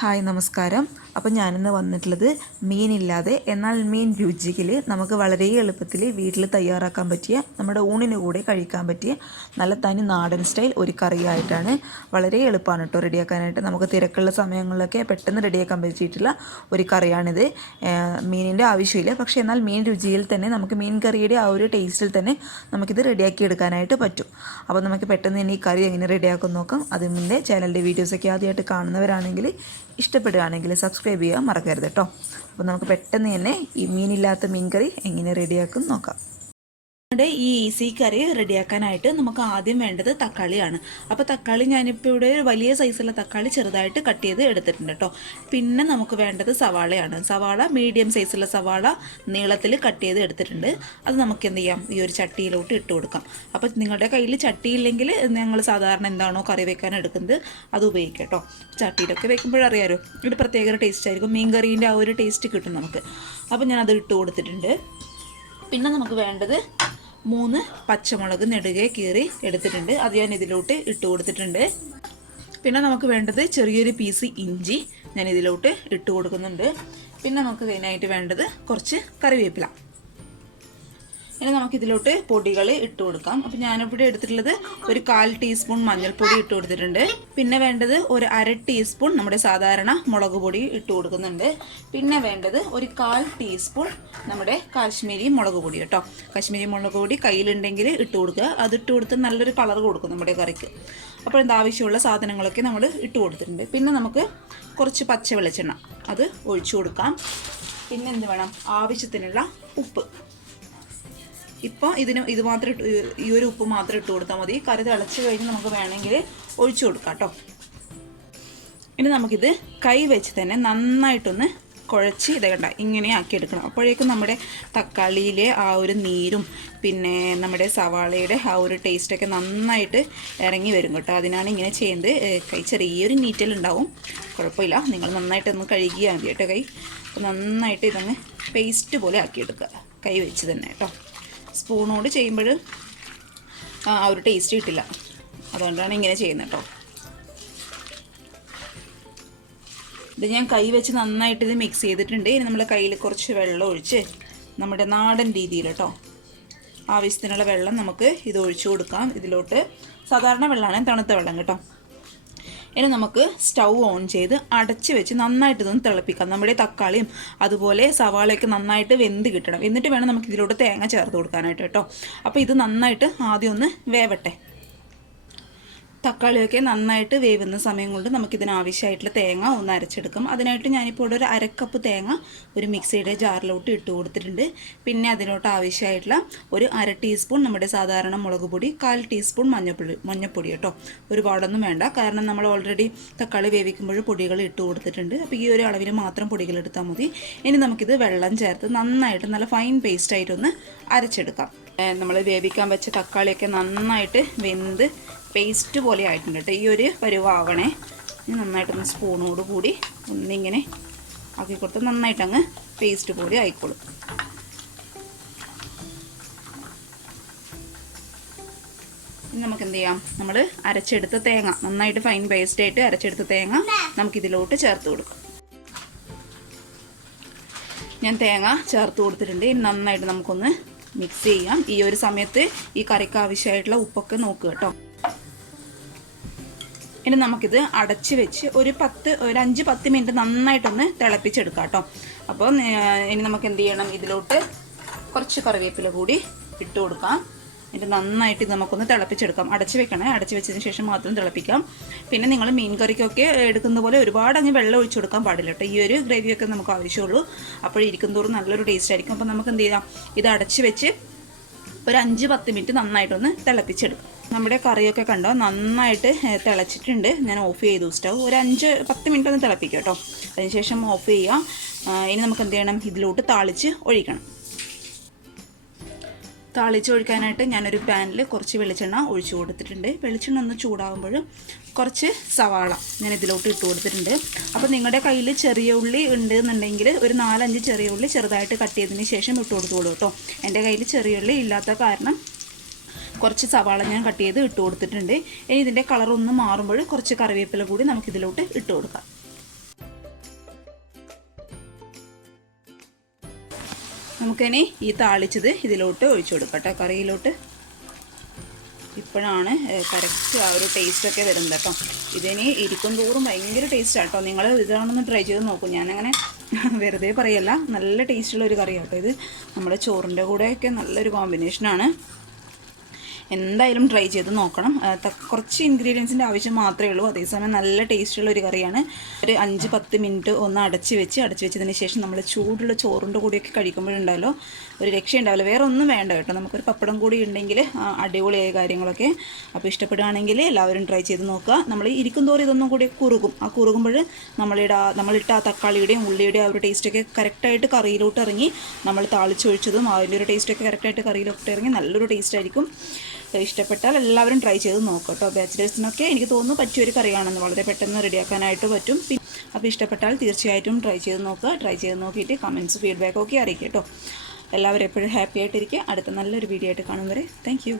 Hi നമസ്കാരം. അപ്പോൾ ഞാനിന്ന് വന്നിട്ടുള്ളത് മീനില്ലാതെ എന്നാൽ മീൻ രുചിയിൽ നമുക്ക് വളരെ എളുപ്പത്തിൽ വീട്ടിൽ തയ്യാറാക്കാൻ പറ്റിയ നമ്മുടെ ഊണിന് കൂടെ കഴിക്കാൻ പറ്റിയ നല്ല തനി നാടൻ സ്റ്റൈൽ ഒരു കറിയായിട്ടാണ്. വളരെ എളുപ്പമാണ് കേട്ടോ റെഡിയാക്കാനായിട്ട്. നമുക്ക് തിരക്കുള്ള സമയങ്ങളിലൊക്കെ പെട്ടെന്ന് റെഡിയാക്കാൻ പറ്റിയിട്ടുള്ള ഒരു കറിയാണിത്. മീനിൻ്റെ ആവശ്യമില്ല, പക്ഷേ എന്നാൽ മീൻ രുചിയിൽ തന്നെ നമുക്ക് മീൻ കറിയുടെ ആ ഒരു ടേസ്റ്റിൽ തന്നെ നമുക്കിത് റെഡിയാക്കി എടുക്കാനായിട്ട് പറ്റും. അപ്പോൾ നമുക്ക് പെട്ടെന്ന് തന്നെ ഈ കറി എങ്ങനെ റെഡിയാക്കാൻ നോക്കാം. അതിൻ്റെ ചാനലിൻ്റെ വീഡിയോസൊക്കെ ആദ്യമായിട്ട് കാണുന്നവരാണെങ്കിൽ ഇഷ്ടപ്പെടുകയാണെങ്കിൽ സബ്സ്ക്രൈബ് ചെയ്യാൻ മറക്കരുത് കേട്ടോ. അപ്പോൾ നമുക്ക് പെട്ടെന്ന് തന്നെ ഈ മീനില്ലാത്ത മീൻ കറി എങ്ങനെ റെഡിയാക്കും നോക്കാം. നമ്മുടെ ഈ ഈസി കറി റെഡിയാക്കാനായിട്ട് നമുക്ക് ആദ്യം വേണ്ടത് തക്കാളിയാണ്. അപ്പോൾ തക്കാളി ഞാനിപ്പോൾ ഇവിടെ വലിയ സൈസുള്ള തക്കാളി ചെറുതായിട്ട് കട്ട് ചെയ്ത് എടുത്തിട്ടുണ്ട് കേട്ടോ. പിന്നെ നമുക്ക് വേണ്ടത് സവാളയാണ്. സവാള മീഡിയം സൈസുള്ള സവാള നീളത്തിൽ കട്ട് ചെയ്ത് എടുത്തിട്ടുണ്ട്. അത് നമുക്ക് എന്ത് ചെയ്യാം, ഈ ഒരു ചട്ടിയിലോട്ട് ഇട്ട് കൊടുക്കാം. അപ്പോൾ നിങ്ങളുടെ കയ്യിൽ ചട്ടിയില്ലെങ്കിൽ ഞങ്ങൾ സാധാരണ എന്താണോ കറി വെക്കാൻ എടുക്കുന്നത് അത് ഉപയോഗിക്കാം കേട്ടോ. ചട്ടിയിലൊക്കെ വെക്കുമ്പോഴറിയാമല്ലോ, ഒരു പ്രത്യേക ടേസ്റ്റ് ആയിരിക്കും. മീൻ കറീൻ്റെ ആ ഒരു ടേസ്റ്റ് കിട്ടും നമുക്ക്. അപ്പോൾ ഞാനത് ഇട്ട് കൊടുത്തിട്ടുണ്ട്. പിന്നെ നമുക്ക് വേണ്ടത് 3 പച്ചമുളക് നെടുകെ കീറി എടുത്തിട്ടുണ്ട്. അത് ഞാൻ ഇതിലോട്ട് ഇട്ട് കൊടുത്തിട്ടുണ്ട്. പിന്നെ നമുക്ക് വേണ്ടത് ചെറിയൊരു പീസ് ഇഞ്ചി ഞാൻ ഇതിലോട്ട് ഇട്ട് കൊടുക്കുന്നുണ്ട്. പിന്നെ നമുക്ക് മെയിനായിട്ട് വേണ്ടത് കുറച്ച് കറിവേപ്പില. ഇനി നമുക്കിതിലോട്ട് പൊടികൾ ഇട്ട് കൊടുക്കാം. അപ്പോൾ ഞാനിവിടെ എടുത്തിട്ടുള്ളത് ഒരു 1/4 ടീസ്പൂൺ മഞ്ഞൾപ്പൊടി ഇട്ട് കൊടുത്തിട്ടുണ്ട്. പിന്നെ വേണ്ടത് ഒരു 1/2 ടീസ്പൂൺ നമ്മുടെ സാധാരണ മുളക് പൊടി ഇട്ട് കൊടുക്കുന്നുണ്ട്. പിന്നെ വേണ്ടത് ഒരു 1/4 ടീസ്പൂൺ നമ്മുടെ കാശ്മീരി മുളക് പൊടി കേട്ടോ. കാശ്മീരി മുളക് പൊടി കയ്യിലുണ്ടെങ്കിൽ ഇട്ട് കൊടുക്കുക. അതിട്ട് കൊടുത്ത് നല്ലൊരു കളർ കൊടുക്കും നമ്മുടെ കറിക്ക്. അപ്പോൾ എന്താവശ്യമുള്ള സാധനങ്ങളൊക്കെ നമ്മൾ ഇട്ട് കൊടുത്തിട്ടുണ്ട്. പിന്നെ നമുക്ക് കുറച്ച് പച്ച വെളിച്ചെണ്ണ അത് ഒഴിച്ചു കൊടുക്കാം. പിന്നെ എന്ത് വേണം, ആവശ്യത്തിനുള്ള ഉപ്പ്. ഇപ്പോൾ ഇത് മാത്രം ഈ ഒരു ഉപ്പ് മാത്രം ഇട്ട് കൊടുത്താൽ മതി. കറി തിളച്ച് കഴിഞ്ഞ് നമുക്ക് വേണമെങ്കിൽ ഒഴിച്ചു കൊടുക്കാം കേട്ടോ. ഇനി നമുക്കിത് കൈ വെച്ച് തന്നെ നന്നായിട്ടൊന്ന് കുഴച്ച് ഇതേണ്ട ഇങ്ങനെ ആക്കി എടുക്കണം. അപ്പോഴേക്കും നമ്മുടെ തക്കാളിയിലെ ആ ഒരു നീരും പിന്നെ നമ്മുടെ സവാളയുടെ ആ ഒരു ടേസ്റ്റൊക്കെ നന്നായിട്ട് ഇറങ്ങി വരും കേട്ടോ. അതിനാണ് ഇങ്ങനെ ചെയ്യുന്നത്. കൈ ചെറിയൊരു നീറ്റലുണ്ടാവും, കുഴപ്പമില്ല. നിങ്ങൾ നന്നായിട്ടൊന്ന് കഴുകിയാൽ മതി കേട്ടോ കൈ. അപ്പോൾ നന്നായിട്ട് ഇതങ്ങ് പേസ്റ്റ് പോലെ ആക്കിയെടുക്കുക കൈ വെച്ച് തന്നെ കേട്ടോ. സ്പൂണോട് ചെയ്യുമ്പോൾ ആ ഒരു ടേസ്റ്റ് കിട്ടില്ല, അതുകൊണ്ടാണ് ഇങ്ങനെ ചെയ്യുന്നത് കേട്ടോ. ഇത് ഞാൻ കൈ വെച്ച് നന്നായിട്ട് ഇത് മിക്സ് ചെയ്തിട്ടുണ്ട്. ഇനി നമ്മൾ കയ്യിൽ കുറച്ച് വെള്ളം ഒഴിച്ച് നമ്മുടെ നാടൻ രീതിയിൽ കേട്ടോ ആവശ്യത്തിനുള്ള വെള്ളം നമുക്ക് ഇത് ഒഴിച്ചു കൊടുക്കാം. ഇതിലോട്ട് സാധാരണ വെള്ളമാണ്, തണുത്ത വെള്ളം കേട്ടോ. ഇനി നമുക്ക് സ്റ്റൗ ഓൺ ചെയ്ത് അടച്ച് വെച്ച് നന്നായിട്ട് ഇതൊന്ന് തിളപ്പിക്കാം. നമ്മുടെ തക്കാളിയും അതുപോലെ സവാളയൊക്കെ നന്നായിട്ട് വെന്ത് കിട്ടണം. എന്നിട്ട് വേണം നമുക്ക് ഇതിലോട്ട് തേങ്ങ ചേർത്ത് കൊടുക്കാനായിട്ട് കേട്ടോ. അപ്പോൾ ഇത് നന്നായിട്ട് ആദ്യം ഒന്ന് വേവട്ടെ. തക്കാളിയൊക്കെ നന്നായിട്ട് വേവുന്ന സമയം കൊണ്ട് നമുക്കിതിനാവശ്യമായിട്ടുള്ള തേങ്ങ ഒന്ന് അരച്ചെടുക്കാം. അതിനായിട്ട് ഞാനിപ്പോൾ ഇവിടെ ഒരു 1/2 കപ്പ് തേങ്ങ ഒരു മിക്സിയുടെ ജാറിലോട്ട് ഇട്ട് കൊടുത്തിട്ടുണ്ട്. പിന്നെ അതിലോട്ട് ആവശ്യമായിട്ടുള്ള ഒരു 1/2 ടീസ്പൂൺ നമ്മുടെ സാധാരണ മുളക് പൊടി, 1/4 ടീസ്പൂൺ മഞ്ഞൾപ്പൊടി കേട്ടോ. ഒരുപാടൊന്നും വേണ്ട, കാരണം നമ്മൾ ഓൾറെഡി തക്കാളി വേവിക്കുമ്പോൾ പൊടികൾ ഇട്ട് കൊടുത്തിട്ടുണ്ട്. അപ്പോൾ ഈ ഒരു അളവിൽ മാത്രം പൊടികൾ എടുത്താൽ മതി. ഇനി നമുക്കിത് വെള്ളം ചേർത്ത് നന്നായിട്ട് നല്ല ഫൈൻ പേസ്റ്റായിട്ടൊന്ന് അരച്ചെടുക്കാം. നമ്മൾ വേവിക്കാൻ വെച്ച തക്കാളിയൊക്കെ നന്നായിട്ട് വെന്ത് പേസ്റ്റ് പോലെ ആയിട്ടുണ്ട് കേട്ടോ. ഈ ഒരു പരുവാവണേ. നന്നായിട്ടൊന്ന് സ്പൂണോട് കൂടി ഒന്നിങ്ങനെ ആക്കി കൊടുത്ത് നന്നായിട്ടങ്ങ് പേസ്റ്റ് പോലെ ആയിക്കോളും. ഇനി നമുക്ക് എന്ത് ചെയ്യാം, നമ്മൾ അരച്ചെടുത്ത തേങ്ങ നന്നായിട്ട് ഫൈൻ പേസ്റ്റായിട്ട് അരച്ചെടുത്ത തേങ്ങ നമുക്കിതിലോട്ട് ചേർത്ത് കൊടുക്കാം. ഞാൻ തേങ്ങ ചേർത്ത് കൊടുത്തിട്ടുണ്ട്. ഇനി നന്നായിട്ട് നമുക്കൊന്ന് മിക്സ് ചെയ്യാം. ഈ ഒരു സമയത്ത് ഈ കറിക്ക് ആവശ്യമായിട്ടുള്ള ഉപ്പൊക്കെ നോക്കുക കേട്ടോ. ഇനി നമുക്കിത് അടച്ച് വെച്ച് ഒരു 5-10 മിനിറ്റ് നന്നായിട്ടൊന്ന് തിളപ്പിച്ചെടുക്കാം കേട്ടോ. അപ്പോൾ ഇനി നമുക്ക് എന്ത് ചെയ്യണം, ഇതിലോട്ട് കുറച്ച് കറിവേപ്പില കൂടി ഇട്ട് കൊടുക്കാം. എന്നിട്ട് നന്നായിട്ട് ഇത് നമുക്കൊന്ന് തിളപ്പിച്ചെടുക്കാം. അടച്ച് വെക്കണേ, അടച്ച് വെച്ചതിന് ശേഷം മാത്രം തിളപ്പിക്കാം. പിന്നെ നിങ്ങൾ മീൻ കറിക്കൊക്കെ എടുക്കുന്ന പോലെ ഒരുപാട് അങ്ങ് വെള്ളം ഒഴിച്ചു കൊടുക്കാൻ പാടില്ല കേട്ടോ. ഈ ഒരു ഗ്രേവിയൊക്കെ നമുക്ക് ആവശ്യമുള്ളൂ. അപ്പോൾ ഇരിക്കും തോറും നല്ലൊരു ടേസ്റ്റ് ആയിരിക്കും. അപ്പോൾ നമുക്ക് എന്ത് ചെയ്യാം, ഇത് അടച്ച് വെച്ച് ഒരു 5-10 മിനിറ്റ് നന്നായിട്ടൊന്ന് തിളപ്പിച്ചെടുക്കാം. നമ്മുടെ കറിയൊക്കെ കണ്ടോ നന്നായിട്ട് തിളച്ചിട്ടുണ്ട്. ഞാൻ ഓഫ് ചെയ്തു സ്റ്റൗ. ഒരു 5-10 മിനിറ്റ് ഒന്ന് തിളപ്പിക്കാം കേട്ടോ. അതിനുശേഷം ഓഫ് ചെയ്യാം. ഇനി നമുക്ക് എന്ത് ചെയ്യണം, ഇതിലോട്ട് താളിച്ച് ഒഴിക്കണം. താളിച്ച് ഒഴിക്കാനായിട്ട് ഞാനൊരു പാനിൽ കുറച്ച് വെളിച്ചെണ്ണ ഒഴിച്ചു കൊടുത്തിട്ടുണ്ട്. വെളിച്ചെണ്ണ ഒന്ന് ചൂടാകുമ്പോൾ കുറച്ച് സവാള ഞാൻ ഇതിലോട്ട് ഇട്ട് കൊടുത്തിട്ടുണ്ട്. അപ്പോൾ നിങ്ങളുടെ കയ്യിൽ ചെറിയ ഉള്ളി ഉണ്ട് എന്നുണ്ടെങ്കിൽ ഒരു 4-5 ചെറിയ ഉള്ളി ചെറുതായിട്ട് കട്ട് ചെയ്തതിന് ശേഷം ഇട്ട് കൊടുത്തോളൂ കേട്ടോ. എൻ്റെ കയ്യിൽ ചെറിയ ഉള്ളി ഇല്ലാത്ത കാരണം കുറച്ച് സവാള ഞാൻ കട്ട് ചെയ്ത് ഇട്ട് കൊടുത്തിട്ടുണ്ട്. ഇനി ഇതിൻ്റെ കളർ ഒന്ന് മാറുമ്പോൾ കുറച്ച് കറിവേപ്പില കൂടി നമുക്കിതിലോട്ട് ഇട്ട് കൊടുക്കാം. നമുക്കിനി ഈ താളിച്ചത് ഇതിലോട്ട് ഒഴിച്ചു കൊടുക്കാം കേട്ടോ, കറിയിലോട്ട്. ഇപ്പോഴാണ് കറക്റ്റ് ആ ഒരു ടേസ്റ്റൊക്കെ വരുന്നത് കേട്ടോ. ഇതിനി ഇരിക്കും തോറും ഭയങ്കര ടേസ്റ്റാണ് കേട്ടോ. നിങ്ങൾ ഇതാണെന്ന് ട്രൈ ചെയ്ത് നോക്കും. ഞാനങ്ങനെ വെറുതെ പറയല്ല, നല്ല ടേസ്റ്റുള്ള ഒരു കറിയാണ് കേട്ടോ ഇത്. നമ്മുടെ ചോറിൻ്റെ കൂടെയൊക്കെ നല്ലൊരു കോമ്പിനേഷനാണ്. എന്തായാലും ട്രൈ ചെയ്ത് നോക്കണം. കുറച്ച് ഇൻഗ്രീഡിയൻസിൻ്റെ ആവശ്യം മാത്രമേ ഉള്ളൂ. അതേസമയം നല്ല ടേസ്റ്റുള്ള ഒരു കറിയാണ്. ഒരു 5-10 മിനിറ്റ് ഒന്ന് അടച്ച് വെച്ചതിന് ശേഷം നമ്മൾ ചൂടുള്ള ചോറിൻ്റെ കൂടെയൊക്കെ കഴിക്കുമ്പോഴുണ്ടല്ലോ ഒരു രക്ഷയുണ്ടാവില്ല. വേറെ ഒന്നും വേണ്ട കേട്ടോ. നമുക്കൊരു പപ്പടം കൂടി ഉണ്ടെങ്കിൽ അടിപൊളിയായ കാര്യങ്ങളൊക്കെ. അപ്പോൾ ഇഷ്ടപ്പെടുകയാണെങ്കിൽ എല്ലാവരും ട്രൈ ചെയ്ത് നോക്കുക. നമ്മൾ ഇരിക്കും തോറും ഇതൊന്നും കൂടി കുറുകും. ആ കുറുകുമ്പോൾ നമ്മളിട്ട ആ തക്കാളിയുടെയും ഉള്ളിയുടെയും ആ ഒരു ടേസ്റ്റൊക്കെ കറക്റ്റായിട്ട് കറിയിലോട്ട് ഇറങ്ങി, നമ്മൾ താളിച്ചൊഴിച്ചതും അതിൻ്റെ ഒരു ടേസ്റ്റൊക്കെ കറക്റ്റായിട്ട് കറിയിലോട്ട് ഇറങ്ങി നല്ലൊരു ടേസ്റ്റ് ആയിരിക്കും. ഇഷ്ടപ്പെട്ടാൽ എല്ലാവരും ട്രൈ ചെയ്ത് നോക്കാം കേട്ടോ. ബാച്ചിലേഴ്സിനൊക്കെ എനിക്ക് തോന്നുന്നു പറ്റിയൊരു കറിയാണെന്ന്, വളരെ പെട്ടെന്ന് റെഡിയാക്കാനായിട്ട് പറ്റും. അപ്പോൾ ഇഷ്ടപ്പെട്ടാൽ തീർച്ചയായിട്ടും ട്രൈ ചെയ്ത് നോക്കുക. ട്രൈ ചെയ്ത് നോക്കിയിട്ട് കമൻറ്റ്സ് ഫീഡ്ബാക്കൊക്കെ അറിയിക്കുക കേട്ടോ. എല്ലാവരും എപ്പോഴും ഹാപ്പി ആയിട്ടിരിക്കുക. അടുത്ത നല്ലൊരു വീഡിയോ ആയിട്ട് കാണും വരെ താങ്ക് യു.